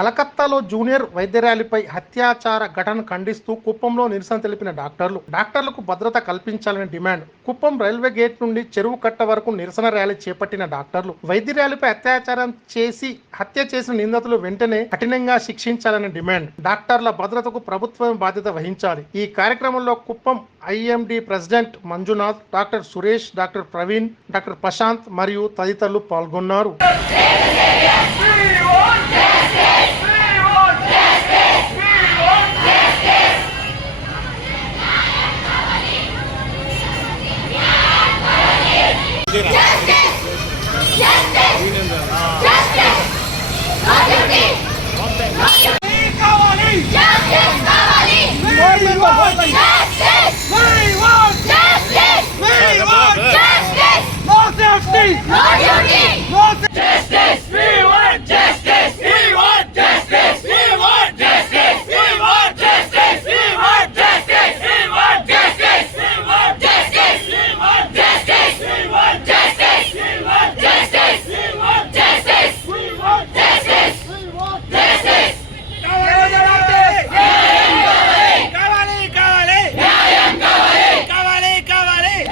కలకత్తాలో జూనియర్ వైద్యురాలిపై అత్యాచార ఘటన ఖండిస్తూ కుప్పంలో నిరసన తెలిపిన డాక్టర్లకు భద్రత కల్పించాలని డిమాండ్. కుప్పం రైల్వే గేట్ నుండి చెరువు కట్ట వరకు నిరసన ర్యాలీ చేపట్టిన డాక్టర్లు వైద్యురాలిపై అత్యాచారం చేసి హత్య చేసిన నిందితులు వెంటనే కఠినంగా శిక్షించాలని డిమాండ్. డాక్టర్ల భద్రతకు ప్రభుత్వం బాధ్యత వహించాలి. ఈ కార్యక్రమంలో Kuppam IMD president Manjunath, doctor Suresh, doctor Praveen, doctor Prashanth మరియు తదితరులు పాల్గొన్నారు. No duty! No duty! No